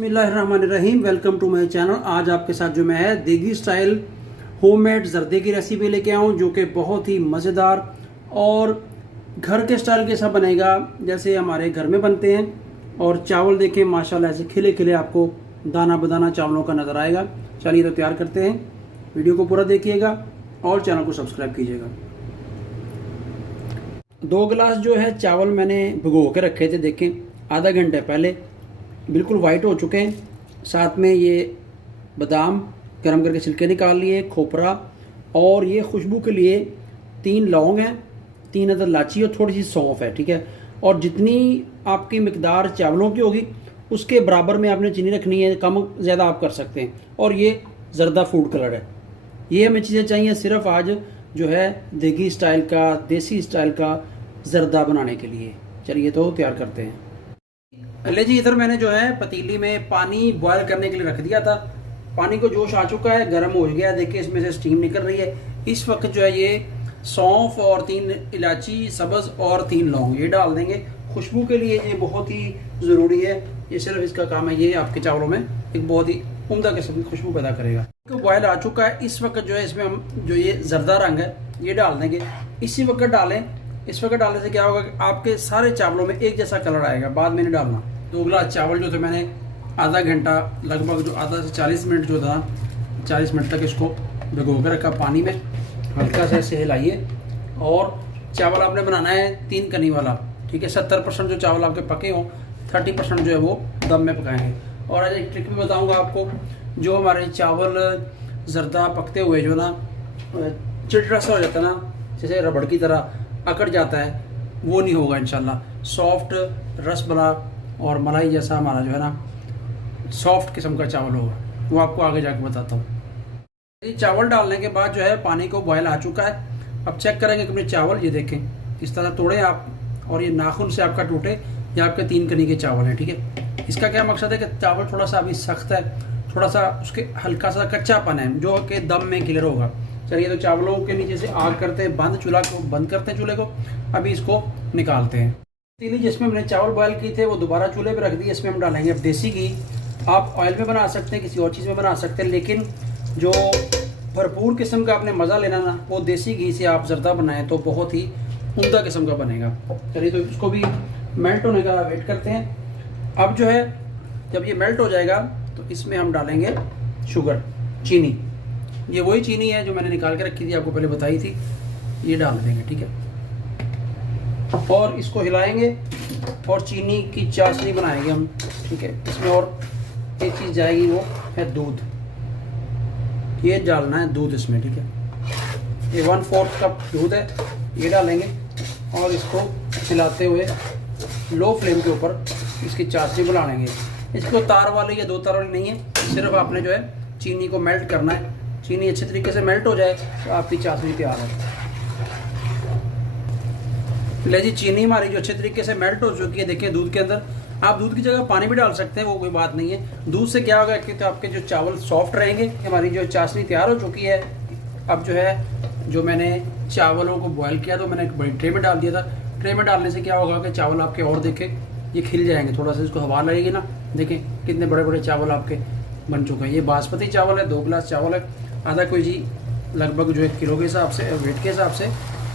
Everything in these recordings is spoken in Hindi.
बिस्मिल्लाहिर्रहमानिर्रहीम। Welcome to my channel. आज आपके साथ जो मैं है देगी स्टाइल होममेड जर्दे की रेसिपी लेके आऊँ जो कि बहुत ही मज़ेदार और घर के स्टाइल के साथ बनेगा जैसे हमारे घर में बनते हैं। और चावल देखें माशाल्लाह ऐसे खिले खिले आपको दाना बदाना चावलों का नज़र आएगा। चलिए तो तैयार करते हैं। वीडियो को पूरा देखिएगा और चैनल को सब्सक्राइब कीजिएगा। 2 गिलास जो है चावल मैंने भिगो के रखे थे, देखें आधा घंटे पहले बिल्कुल वाइट हो चुके हैं। साथ में ये बादाम गरम करके छिलके निकाल लिए, खोपरा, और ये खुशबू के लिए 3 लौंग हैं, 3 अदर इलायची और थोड़ी सी सौंफ है, ठीक है। और जितनी आपकी मिकदार चावलों की होगी उसके बराबर में आपने चीनी रखनी है, कम ज़्यादा आप कर सकते हैं। और ये जर्दा फूड कलर है। ये हमें चीज़ें चाहिए सिर्फ आज जो है देगी स्टाइल का, देसी स्टाइल का जर्दा बनाने के लिए। चलिए तो तैयार करते हैं। ले जी, इधर मैंने जो है पतीली में पानी बॉयल करने के लिए रख दिया था। पानी को जोश आ चुका है, गर्म हो गया, देखिए इसमें से स्टीम निकल रही है। इस वक्त जो है ये सौंफ और 3 इलायची सब्ज़ और 3 लौंग ये डाल देंगे खुशबू के लिए। ये बहुत ही ज़रूरी है, ये सिर्फ इसका काम है, ये आपके चावलों में एक बहुत ही उम्दा किस्म की खुशबू पैदा करेगा। तो बॉयल आ चुका है। इस वक्त जो है इसमें हम जो ये जर्दा रंग है ये डाल देंगे। इसी वक्त डालें। इस वक्त डालने से क्या होगा कि आपके सारे चावलों में एक जैसा कलर आएगा, बाद में नहीं डालना। 2 गिलास चावल जो थे मैंने आधा घंटा लगभग जो आधा से 40 मिनट जो था 40 मिनट तक इसको भिगो कर रखा पानी में। हल्का सा ऐसे हिलाइए। और चावल आपने बनाना है 3 कनी वाला, ठीक है। 70% जो चावल आपके पके हों, 30% जो है वो दम में पकाएंगे। और आज एक ट्रिक भी बताऊंगा आपको, जो हमारे चावल जर्दा पकते हुए जो ना चिटरा सा हो जाता है ना, जैसे रबड़ की तरह अकड़ जाता है, वो नहीं होगा इंशाल्लाह। सॉफ्ट रस भरा और मलाई जैसा हमारा जो है ना सॉफ्ट किस्म का चावल होगा, वो आपको आगे जाके बताता हूँ। चावल डालने के बाद जो है पानी को बॉयल आ चुका है। अब चेक करेंगे कि अपने चावल ये देखें इस तरह तोड़े आप, और ये नाखून से आपका टूटे, ये आपके 3 कनी के चावल हैं, ठीक है। इसका क्या मकसद है कि चावल थोड़ा सा अभी सख्त है, थोड़ा सा उसके हल्का सा कच्चापन है जो कि दम में क्लियर होगा। चलिए तो चावलों के नीचे से आग करते हैं बंद, चूल्हा को बंद करते हैं, चूल्हे को। अभी इसको निकालते हैं। पतीली जिसमें हमने चावल बॉयल किए थे वो दोबारा चूल्हे पे रख दिए। इसमें हम डालेंगे अब देसी घी। आप ऑयल में बना सकते हैं, किसी और चीज़ में बना सकते हैं, लेकिन जो भरपूर किस्म का आपने मज़ा लेना ना, वो देसी घी से आप जर्दा बनाएं तो बहुत ही उम्दा किस्म का बनेगा। चलिए तो इसको भी मेल्ट होने का वेट करते हैं। अब जो है जब ये मेल्ट हो जाएगा तो इसमें हम डालेंगे शुगर, चीनी। ये वही चीनी है जो मैंने निकाल के रखी थी, आपको पहले बताई थी, ये डाल देंगे, ठीक है। और इसको हिलाएंगे और चीनी की चाशनी बनाएंगे हम, ठीक है। इसमें और एक चीज़ जाएगी, वो है दूध। ये डालना है दूध इसमें, ठीक है। ये 1/4 कप दूध है, ये डालेंगे और इसको हिलाते हुए लो फ्लेम के ऊपर इसकी चाशनी बना लेंगे। इसको तार वाली या 2 तार वाली नहीं है, सिर्फ आपने जो है चीनी को मेल्ट करना है। चीनी अच्छे तरीके से मेल्ट हो जाए तो आपकी चाशनी तैयार है। ले जी, चीनी हमारी जो अच्छे तरीके से मेल्ट हो चुकी है, देखिए दूध के अंदर। आप दूध की जगह पानी भी डाल सकते हैं, वो कोई बात नहीं है। दूध से क्या होगा कि तो आपके जो चावल सॉफ्ट रहेंगे। हमारी जो चाशनी तैयार हो चुकी है। अब जो है जो मैंने चावलों को बॉयल किया तो मैंने एक बड़ी ट्रे में डाल दिया था। ट्रे में डालने से क्या होगा कि चावल आपके और देखें ये खिल जाएंगे, थोड़ा सा इसको हवा लगेगी ना, देखें कितने बड़े बड़े चावल आपके बन चुके हैं। ये बासमती चावल है, 2 गिलास चावल है, आधा केजी लगभग जो है किलो के हिसाब से, वेट के हिसाब से।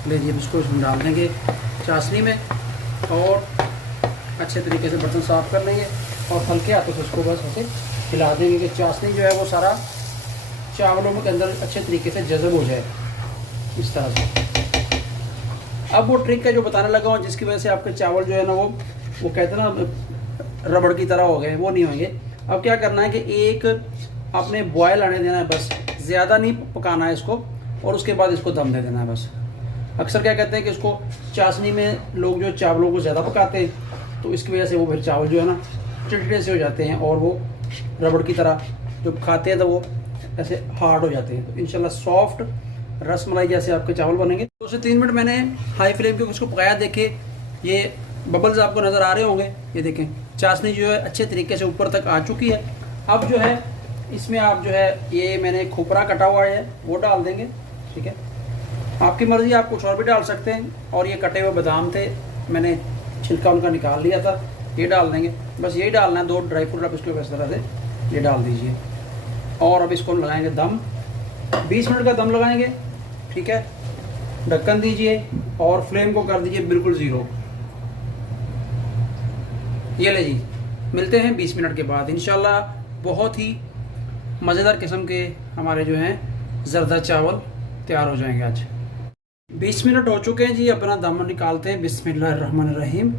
ले जी, इसको इसमें डाल देंगे चाशनी में और अच्छे तरीके से बर्तन साफ़ कर लेंगे और हल्के हाथों से उसको बस ऐसे हिला देंगे कि चाशनी जो है वो सारा चावलों के अंदर अच्छे तरीके से जज़ब हो जाए, इस तरह से। अब वो ट्रिक है जो बताने लगा हूँ, जिसकी वजह से आपके चावल जो है ना वो कहते हैं ना रबड़ की तरह हो गए, वो नहीं होंगे। अब क्या करना है कि एक आपने बॉयल आने देना है, बस ज़्यादा नहीं पकाना है इसको, और उसके बाद इसको दम दे देना है बस। अक्सर क्या कहते हैं कि इसको चाशनी में लोग जो चावलों को ज़्यादा पकाते हैं, तो इसकी वजह से वो फिर चावल जो है ना चिड़चिड़े से हो जाते हैं और वो रबड़ की तरह जब खाते हैं तो वो ऐसे हार्ड हो जाते हैं। तो इंशाल्लाह सॉफ्ट रस मलाई जैसे आपके चावल बनेंगे। 2 से 3 मिनट मैंने हाई फ्लेम पे उसको पकाया। देखे ये बबल्स आपको नज़र आ रहे होंगे, ये देखें चाशनी जो है अच्छे तरीके से ऊपर तक आ चुकी है। अब जो है इसमें आप जो है ये मैंने खोपरा कटा हुआ है वो डाल देंगे, ठीक है। आपकी मर्ज़ी, आप कुछ और भी डाल सकते हैं। और ये कटे हुए बादाम थे, मैंने छिलका उनका निकाल लिया था, ये डाल देंगे, बस यही डालना है। 2 ड्राई फ्रूट आप इसके ऊपर इस तरह से ये डाल दीजिए और अब इसको हम लगाएंगे दम। 20 मिनट का दम लगाएंगे, ठीक है। ढक्कन दीजिए और फ्लेम को कर दीजिए बिल्कुल 0। ये ले जी, मिलते हैं 20 मिनट के बाद इंशाल्लाह। बहुत ही मज़ेदार किस्म के हमारे जो हैं ज़रदा चावल तैयार हो जाएंगे आज। 20 मिनट हो चुके हैं जी, अपना दम निकालते हैं। बिस्मिल्लाहिर्रहमानिर्रहीम।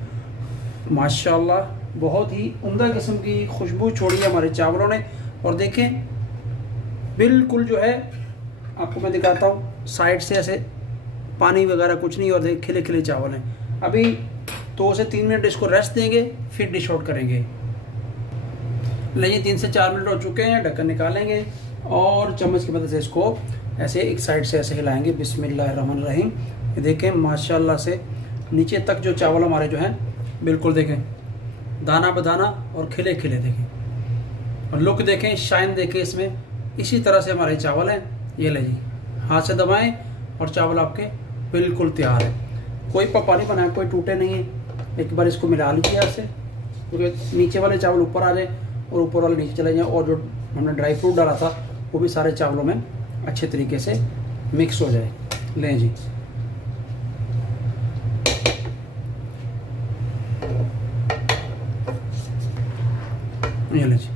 माशाल्लाह बहुत ही उम्दा किस्म की खुशबू छोड़ी है हमारे चावलों ने। और देखें बिल्कुल जो है, आपको मैं दिखाता हूँ साइड से, ऐसे पानी वगैरह कुछ नहीं, और देख खिले खिले चावल हैं। अभी 2 से 3 मिनट इसको रेस्ट देंगे, फिर डिश आउट करेंगे। नहीं, 3 से 4 मिनट हो चुके हैं। ढक्कन निकालेंगे और चम्मच की मदद से इसको ऐसे एक साइड से ऐसे हिलाएंगे। बिस्मिल्लाहिर्रहमानिर्रहीम। ये देखें माशाल्लाह से नीचे तक जो चावल हमारे जो हैं बिल्कुल देखें दाना बदाना और खिले खिले देखें, और लुक देखें, शाइन देखें इसमें। इसी तरह से हमारे चावल हैं। ये ले जी, हाथ से दबाएं और चावल आपके बिल्कुल तैयार है। कोई पप्पा नहीं बनाया, कोई टूटे नहीं है। एक बार इसको मिला लीजिए ऐसे, क्योंकि नीचे वाले चावल ऊपर आ जाए और ऊपर वाले नीचे चले जाएं, और जो हमने ड्राई फ्रूट डाला था वो भी सारे चावलों में अच्छे तरीके से मिक्स हो जाए। लें जी, ये ले जी,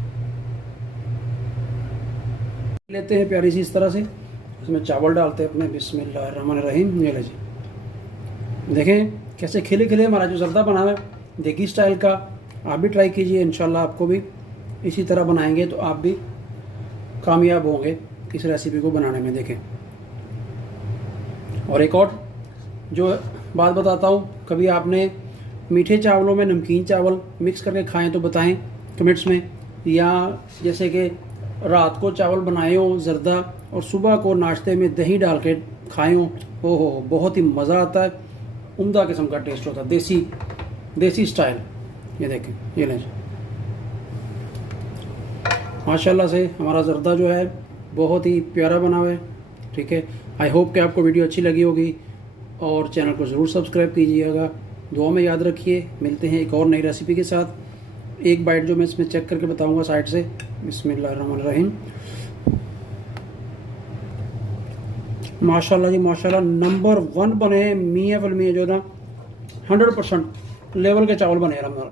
लेते हैं प्यारी सी इस तरह से, इसमें चावल डालते हैं अपने। बिस्मिल्लाहिर्रहमानिर्रहीम। ये ले जी, देखें कैसे खिले खिले हमारा जो ज़रदा बना है देगी स्टाइल का। आप भी ट्राई कीजिए, इंशाल्लाह आपको भी इसी तरह बनाएंगे तो आप भी कामयाब होंगे इस रेसिपी को बनाने में। देखें, और एक और जो बात बताता हूँ, कभी आपने मीठे चावलों में नमकीन चावल मिक्स करके खाएं तो बताएं कमेंट्स में, या जैसे कि रात को चावल बनाए हो ज़रदा और सुबह को नाश्ते में दही डाल के खाए हो। ओहो, बहुत ही मज़ा आता है, उम्दा किस्म का टेस्ट होता है, देसी स्टाइल। ये देखें, ये लें, माशाल्लाह से हमारा ज़रदा जो है बहुत ही प्यारा बना हुआ है, ठीक है। आई होप कि आपको वीडियो अच्छी लगी होगी और चैनल को ज़रूर सब्सक्राइब कीजिएगा। दुआ में याद रखिए। मिलते हैं एक और नई रेसिपी के साथ। एक बाइट जो मैं इसमें चेक करके बताऊंगा साइड से। बिस्मिल्लाहिर्रहमानिर्रहीम। माशाल्लाह जी माशाल्लाह, नंबर 1 बने हैं मियाँ फल मियाँ, जो ना 100% लेवल के चावल बने हैं।